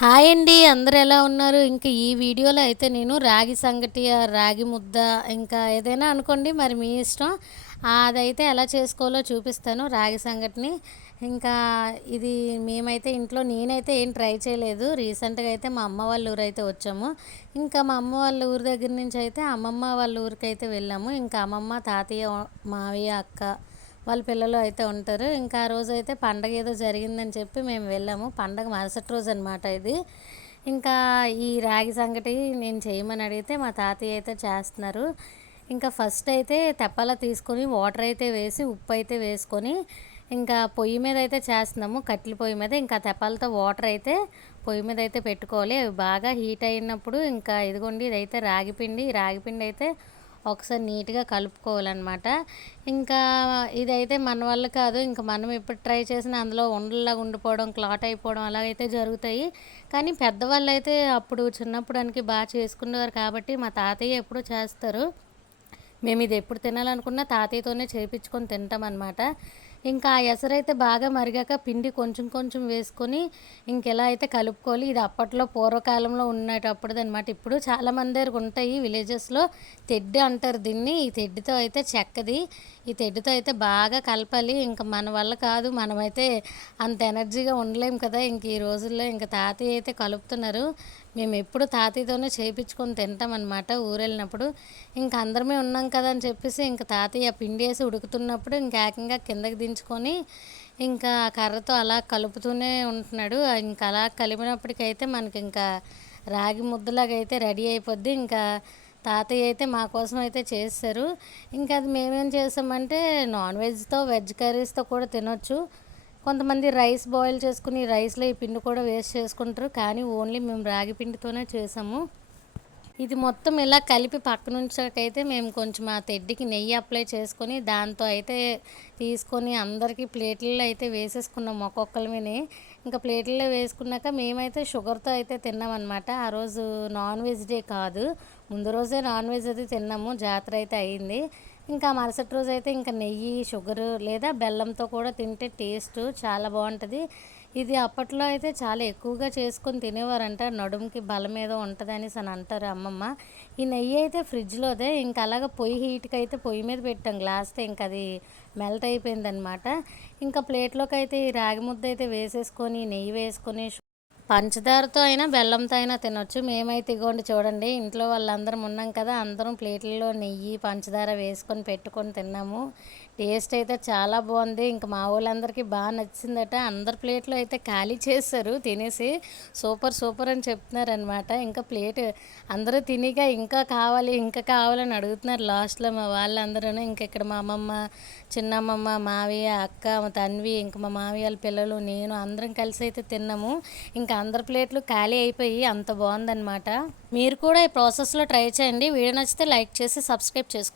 Hi అండి, అందరూ ఎలా ఉన్నారు? ఇంకా ఈ వీడియోలో అయితే నేను రాగి సంగటి, రాగి ముద్ద ఇంకా ఏదైనా అనుకోండి, మరి మీ ఇష్టం. అదైతే ఎలా చేసుకోవాలో చూపిస్తాను రాగి సంగటిని. ఇంకా ఇది మేమైతే ఇంట్లో నేనైతే ఏం ట్రై చేయలేదు. రీసెంట్గా అయితే మా అమ్మ వాళ్ళ ఊరైతే వచ్చాము. ఇంకా మా అమ్మ వాళ్ళ ఊరి దగ్గర నుంచి అయితే అమ్మమ్మ వాళ్ళ ఊరికైతే వెళ్ళాము. ఇంకా అమ్మమ్మ, తాతయ్య, మావయ్య, అక్క వాళ్ళ పిల్లలు అయితే ఉంటారు. ఇంకా ఆ రోజు అయితే పండగ ఏదో జరిగిందని చెప్పి మేము వెళ్ళాము. పండగ మరుసటి రోజు అనమాట ఇది. ఇంకా ఈ రాగి సంగటి నేను చేయమని అడిగితే మా తాతయ్య అయితే చేస్తున్నారు. ఇంకా ఫస్ట్ అయితే తెప్పాల తీసుకొని వాటర్ అయితే వేసి ఉప్పు అయితే వేసుకొని ఇంకా పొయ్యి మీద అయితే చేస్తున్నాము, కట్టెల పొయ్యి మీద. ఇంకా తెప్పాలతో వాటర్ అయితే పొయ్యి మీద అయితే పెట్టుకోవాలి. అవి బాగా హీట్ అయినప్పుడు ఇంకా ఇదిగోండి, ఇదైతే రాగిపిండి. రాగిపిండి అయితే ఒకసారి నీట్గా కలుపుకోవాలన్నమాట. ఇంకా ఇదైతే మన వల్ల కాదు. ఇంకా మనం ఎప్పుడు ట్రై చేసినా అందులో ఉండల్లాగా ఉండిపోవడం, క్లాట్ అయిపోవడం అలాగైతే జరుగుతాయి. కానీ పెద్దవాళ్ళు అయితే అప్పుడు చిన్నప్పుడానికి బాగా చేసుకునేవారు కాబట్టి మా తాతయ్య ఎప్పుడూ చేస్తారు. మేము ఇది ఎప్పుడు తినాలనుకున్నా తాతయ్యతోనే చేయించుకొని తింటామన్నమాట. ఇంకా ఆ ఎసరైతే బాగా మరిగాక పిండి కొంచెం కొంచెం వేసుకొని ఇంకెలా అయితే కలుపుకోవాలి. ఇది అప్పట్లో పూర్వకాలంలో ఉండేటప్పుడుది అనమాట. ఇప్పుడు చాలామంది దగ్గర ఉంటాయి విలేజెస్లో. తెడ్డు అంటారు దీన్ని. ఈ తెడ్డుతో అయితే చెక్కది. ఈ తెడ్డుతో అయితే బాగా కలపాలి. ఇంకా మన వల్ల కాదు, మనమైతే అంత ఎనర్జీగా ఉండలేం కదా ఇంక ఈ రోజుల్లో. ఇంకా తాతయ్య అయితే కలుపుతున్నారు. మేము ఎప్పుడు తాతయ్యతోనే చేయించుకొని తింటామన్నమాట ఊరెళ్ళినప్పుడు. ఇంకా అందరమే ఉన్నాం కదా అని చెప్పేసి ఇంకా తాతయ్య పిండి వేసి ఉడుకుతున్నప్పుడు ఇంకా ఏకంగా కిందకి దించుకొని ఇంకా కర్రతో అలా కలుపుతూనే ఉంటున్నాడు. ఇంకా అలా కలిపినప్పటికైతే మనకి ఇంకా రాగి ముద్దలాగా అయితే రెడీ అయిపోద్ది. ఇంకా తాతయ్య అయితే మా కోసం అయితే చేస్తారు. ఇంకా అది మేమేం చేసామంటే నాన్ వెజ్తో, వెజ్ కర్రీస్తో కూడా తినొచ్చు. కొంతమంది రైస్ బాయిల్ చేసుకుని రైస్లో ఈ పిండి కూడా వేస్ట్ చేసుకుంటారు. కానీ ఓన్లీ మేము రాగి పిండితోనే చేసాము. ఇది మొత్తం ఇలా కలిపి పక్కన ఉంచాకైతే మేము కొంచెం ఆ తెడ్డికి నెయ్యి అప్లై చేసుకొని దాంతో అయితే తీసుకొని అందరికీ ప్లేట్లలో అయితే వేసేసుకున్నాం ఒక్కొక్కరిని. ఇంకా ప్లేట్లలో వేసుకున్నాక మేమైతే షుగర్తో అయితే తిన్నామన్నమాట. ఆ రోజు నాన్ వెజ్ డే కాదు, ముందు రోజే నాన్ వెజ్ అది తిన్నాము. జాతర అయితే అయింది. ఇంకా మరుసటి రోజు అయితే ఇంకా నెయ్యి, షుగరు లేదా బెల్లంతో కూడా తింటే టేస్ట్ చాలా బాగుంటుంది. ఇది అప్పట్లో అయితే చాలా ఎక్కువగా చేసుకొని తినేవారంట. నడుముకి బలం ఏదో ఉంటుందని అని అంటారు అమ్మమ్మ. ఈ నెయ్యి అయితే ఫ్రిడ్జ్లోదే. ఇంకా అలాగ పొయ్యి హీట్కి అయితే పొయ్యి మీద పెట్టాం గ్లాస్తో. ఇంకా అది మెల్ట్ అయిపోయిందనమాట. ఇంకా ప్లేట్లోకి అయితే ఈ రాగి ముద్ద అయితే వేసేసుకొని నెయ్యి వేసుకొని పంచదారతో అయినా బెల్లంతో అయినా తినొచ్చు. మేమైతే ఇగోండి చూడండి, ఇంట్లో వాళ్ళందరం ఉన్నాం కదా, అందరం ప్లేట్లలో నెయ్యి, పంచదార వేసుకొని పెట్టుకొని తిన్నాము. టేస్ట్ అయితే చాలా బాగుంది. ఇంకా మా వాళ్ళందరికీ బాగా నచ్చిందట. అందరి ప్లేట్లో అయితే ఖాళీ చేస్తారు తినేసి. సూపర్ సూపర్ అని చెప్తున్నారనమాట. ఇంకా ప్లేట్ అందరూ తినిగా ఇంకా కావాలి ఇంకా కావాలని అడుగుతున్నారు లాస్ట్లో మా వాళ్ళందరూ. ఇంకా ఇక్కడ మా అమ్మమ్మ, చిన్నమ్మమ్మ, మావయ్య, అక్క, మా తన్వి, ఇంకా మా మావయ్య వాళ్ళ పిల్లలు, నేను అందరం కలిసి అయితే తిన్నాము. ఇంకా అందరి ప్లేట్లు ఖాళీ అయిపోయి అంత బాగుందన్నమాట. మీరు కూడా ఈ ప్రాసెస్లో ట్రై చేయండి. వీడియో నచ్చితే లైక్ చేసి సబ్స్క్రైబ్ చేసుకోండి.